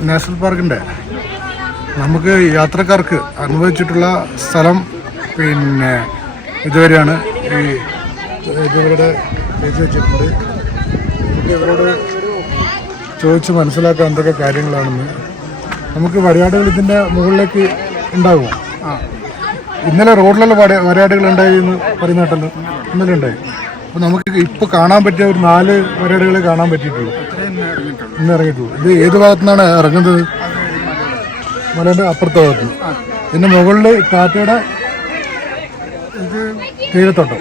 National പാർക്കിന്റെ നമുക്ക് യാത്രക്കാർക്ക് അനുഭവിച്ചിട്ടുള്ള സ്ഥലം പിന്നെ ഇതുവരെയാണ് ഈ ഇവരുടെ എഴുതി വെച്ചിട്ടുണ്ട്. ഇവരോട് ചോദിച്ച് മനസ്സിലാക്കാൻ എന്തൊക്കെ കാര്യങ്ങളാണെന്ന് നമുക്ക് വരയാടുകൾ ഇതിന്റെ മുകളിലേക്ക് ഉണ്ടാകും. ആ. ഇന്നലെ റോഡിലുള്ള വര- വരയാടുകൾ ഉണ്ടായി എന്ന് പറയുന്ന ഇന്നലെ ഉണ്ടായി. അപ്പോൾ നമുക്ക് ഇപ്പോൾ കാണാൻ പറ്റിയ ഒരു നാല് വരയാടുകളെ കാണാൻ പറ്റിയിട്ടുള്ളൂ. ഇന്ന് ഇറങ്ങിയിട്ടുള്ളൂ. ഇത് ഏത് ഭാഗത്തു നിന്നാണ് ഇറങ്ങുന്നത്? മലയുടെ അപ്പുറത്തെ ഭാഗത്ത്. ഇതിന്റെ മുകളിൽ ടാറ്റയുടെ തീരത്തോട്ടം.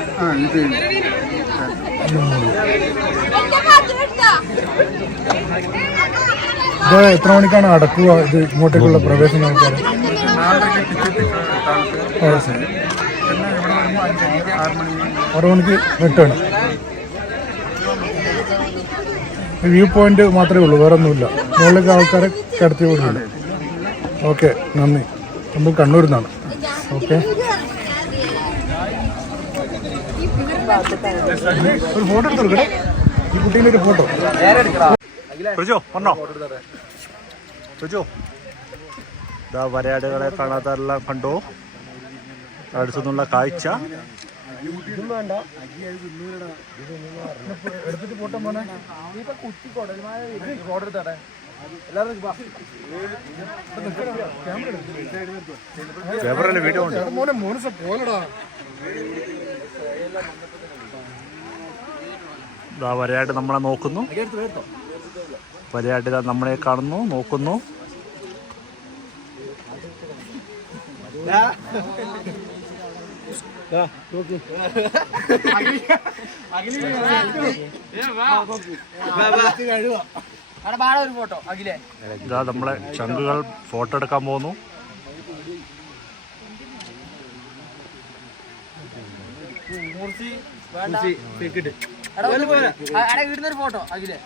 ഇത് എത്ര മണിക്കാണ് അടക്കുക? ഇത് ഇങ്ങോട്ടേക്കുള്ള പ്രവേശനം ആൾക്കാർ ആറ് മണിക്ക് റിട്ടേൺ വ്യൂ പോയിന്റ് മാത്രമേ ഉള്ളൂ വേറെ ഒന്നുമില്ല മുകളിലേക്ക് ആൾക്കാരെ കിടത്തി വിടുന്നുണ്ട്. ഓക്കെ നന്ദി. നമ്മൾ കണ്ണൂരിൽ നിന്നാണ് ഓക്കെ. ഒരു ഫോട്ടോ എടുത്ത് കൊടുക്കണേ ഈ കുട്ടീന്റെ ഒരു ഫോട്ടോ. വന്നോ? പ്രജോ. ഇതാ വരയാടുകളെ കാണാതെല്ലാം കണ്ടോ? അടുത്തുനിന്നുള്ള കാഴ്ച. എടുത്തിട്ട് പോണേ ക്യാമറയിലെ വീഡിയോ ഉണ്ട് മോനെ മോനസ പോലടാ. ഇതാ വരയാട് നമ്മളെ നോക്കുന്നു. വരയായിട്ട് ഇതാ നമ്മളെ കാണുന്നു നോക്കുന്നു. ഇതാ നമ്മളെ ചങ്കുകൾ ഫോട്ടോ എടുക്കാൻ പോകുന്നു. ഫോട്ടോ അഖിലേ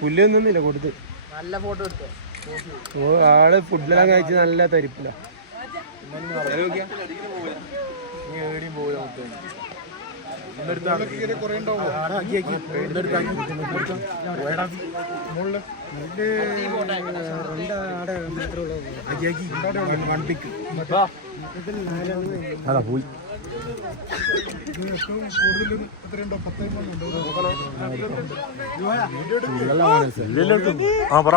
പുല്ലൊന്നുമില്ല കൊടുത്ത്. നല്ല ഫോട്ടോ എടുത്തോ? ആൾ ഫുഡെല്ലാം കഴിച്ച് നല്ല തരിപ്പില്ല അതാ പോയി ആ പറ.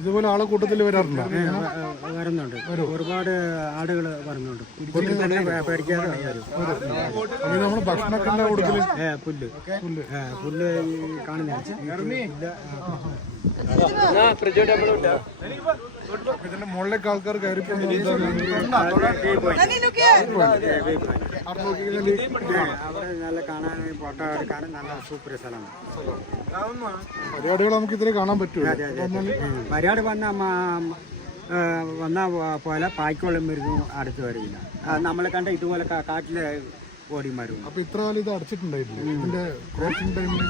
ഇതുപോലെ ആളെ കൂട്ടത്തിൽ വരാറുണ്ടോ വരുന്നുണ്ട്. ഒരുപാട് ആടുകൾ വരുന്നുണ്ട്. നമ്മൾ ഭക്ഷണമൊക്കെ എന്താ കൊടുക്കൽ. പുല്ല്. പുല്ല്. ടേബിൾ കാണുന്ന. ഇതിന്റെ മുകളിലേക്ക് ആൾക്കാർ കയറി അവിടെ നല്ല കാണാൻ ഫോട്ടോ എടുക്കാനും നല്ല സൂപ്പർ സ്ഥലമാണ്. പരിപാടികൾ നമുക്ക് ഇതിൽ കാണാൻ പറ്റും പരിപാടി വന്ന വന്ന പോലെ പായ്ക്കോളം വരുന്നു അടുത്ത് വരില്ല. നമ്മളെ കണ്ട ഇതുപോലെ കാട്ടിൽ കാട്ടിലെ ഓടി വരും അപ്പൊ ഇത്ര കാലം ഇത് അടച്ചിട്ടുണ്ടായിട്ടില്ല ഇതിന്റെ ക്രോസിംഗ് ടൈമിൽ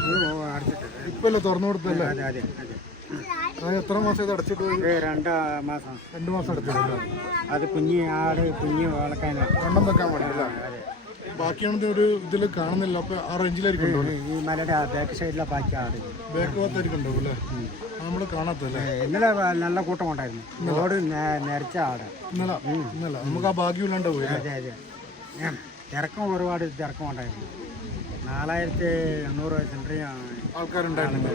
അടച്ചിട്ട് ഇപ്പൊ തുറന്നു കൊടുത്തല്ലേ അതെ അതെ അത്. എത്ര മാസം ഇത് അടച്ചിട്ട് പോയി? രണ്ട് മാസം. രണ്ട് മാസം അടച്ചിട്ടുണ്ട് അത് കുഞ്ഞി ആട് കുഞ്ഞ് വളക്കാനാണ് കണ്ണം വെക്കാൻ പാടില്ല ബാക്കിയാണെന്ന് ഒരു ഇതിൽ കാണുന്നില്ല അപ്പൊ ആ റേഞ്ചിലായിരിക്കും ഈ മലയുടെ ബാക്ക് സൈഡിലെ ബാക്കി ആട്. ബാക്ക് ഭാഗത്തായിരിക്കും ഉണ്ടാവും അല്ലേ? നമ്മൾ കാണാത്തല്ലേ ഇന്നലെ നല്ല കൂട്ടം ഉണ്ടായിരുന്നു. റോഡ് നിരച്ച ആട്. ഇന്നലെ? ഇന്നലെ? നമുക്ക് ആ ഭാഗ്യം ഇല്ലാണ്ടാവും അതെ അതെ. ഉം. തിരക്കം ഒരുപാട് തിരക്കം ഉണ്ടായിരുന്നു. നാലായിരത്തി എണ്ണൂറ് സെന്ററിയാണ് ആൾക്കാരുണ്ടായിരുന്നു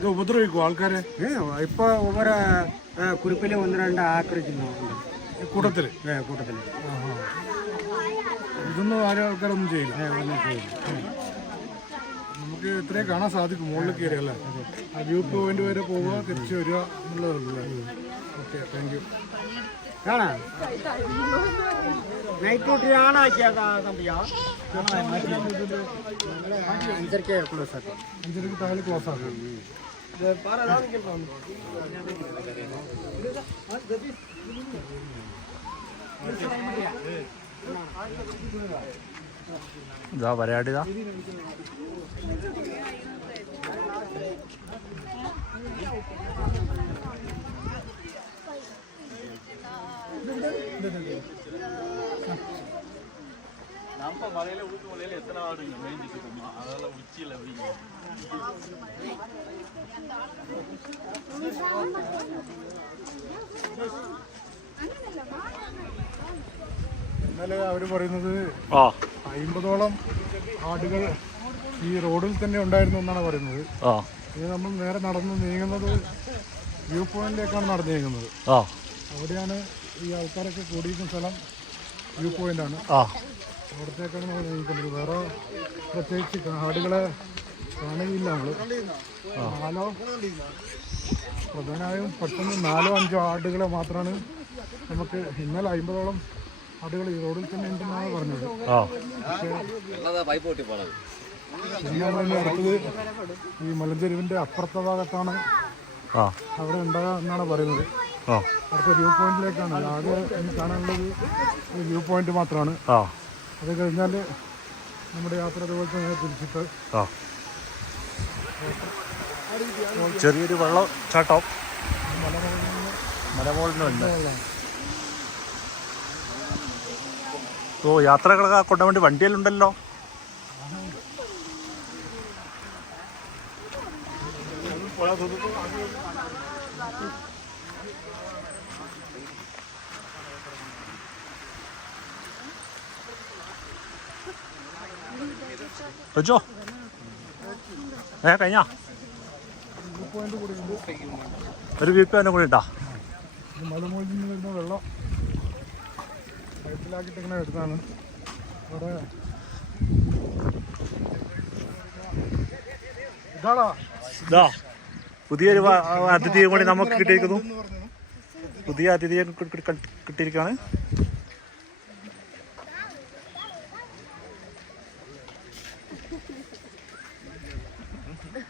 ഇത് ഉപദ്രവിക്കും ആൾക്കാരെ? ഇപ്പൊ ഇവരെ കുറിപ്പിലെ ഒന്ന് രണ്ട് ആക്രമിക്കുന്നുണ്ട് കൂട്ടത്തിൽ? കൂട്ടത്തിൽ. ഇതൊന്നും ആരും ആൾക്കാരൊന്നും ചെയ്യില്ല. ഒന്നും ചെയ്യില്ല. നമുക്ക് ഇത്രയും കാണാൻ സാധിക്കും മുകളിൽ കയറി അല്ലേ? ആ വ്യൂ പോയിന്റ് വരെ പോവുക തിരിച്ചു വരിക എന്നുള്ളതല്ലേ? ഓക്കെ താങ്ക് യു കാണാം. നൈറ്റ് ഡ്യൂട്ടി ആണാക്കിയ തമ്പിയാ അഞ്ചരക്ക് ക്ലോസ് ആക്കാം. അഞ്ചരക്ക് താഴെ ക്ലോസ് ആക്കും. ഇതാ വരയാടിതാ ഇന്നലെ അവർ പറയുന്നത് ആ. അമ്പതോളം ആടുകൾ ഈ റോഡിൽ തന്നെ ഉണ്ടായിരുന്നു എന്നാണ് പറയുന്നത്. ആ. ഇത് നമ്മൾ നേരെ നടന്ന് നീങ്ങുന്നത് വ്യൂ പോയിന്റിലേക്കാണ് നടന്നു നീങ്ങുന്നത്. ആ. അവിടെയാണ് ഈ ആൾക്കാരൊക്കെ കൂടിയിരിക്കുന്ന സ്ഥലം വ്യൂ പോയിന്റ് ആ. അവിടത്തേക്കാണ് നമ്മൾ വേറെ പ്രത്യേകിച്ച് ആടുകളെ കാണുകയില്ല നമ്മൾ നാലോ? പ്രധാനമായും പെട്ടെന്ന് നാലോ അഞ്ചോ ആടുകളെ മാത്രമാണ് നമുക്ക് ഇന്നലെ അമ്പതോളം ആടുകൾ ഈ റോഡിൽ തന്നെ ഉണ്ടെന്നാണ് പറഞ്ഞത്. ആ. പിന്നെ നമ്മൾ അടുത്തത് ഈ മലഞ്ചെരുവിന്റെ അപ്പുറത്തെ ഭാഗത്താണ് ആ. അവിടെ ഉണ്ടാകുക എന്നാണ് പറയുന്നത്. ആ. അടുത്ത വ്യൂ പോയിന്റിലേക്കാണ്. ആകെ കാണാനുള്ളത് ഈ വ്യൂ പോയിന്റ് മാത്രമാണ്. ആ. അത് കഴിഞ്ഞാൽ നമ്മുടെ യാത്ര അതുപോലെ തന്നെ തിരിച്ചിട്ട് ആ. ചെറിയൊരു വെള്ളം ചാട്ടം? മലമോളിനുണ്ട്. ഓ യാത്രകളൊക്കെ കൊണ്ടാൻ വേണ്ടി വണ്ടിയെല്ലാം വെച്ചോ ഏ കഴിഞ്ഞാ വ്യൂ പോയിന്റ് കൂടി ഒരു ഇട്ടാ മലമുകളിൽ നിന്ന് വരുന്ന വെള്ളം പൈപ്പിലാക്കിയിട്ട് ഇങ്ങനെ എടുത്താണ് അവിടെ ഇതാ പുതിയൊരു അതിഥിയെ കൂടി നമുക്ക് കിട്ടിയിരിക്കുന്നു. പുതിയ അതിഥിയെ കിട്ടിയിരിക്കുകയാണ്.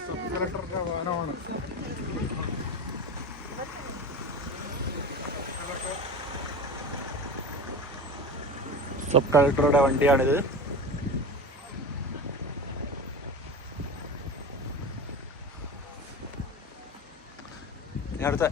സബ് കളക്ടറുടെ വാഹനമാണ് സബ് കളക്ടറുടെ വണ്ടിയാണിത്. ഇനി അടുത്ത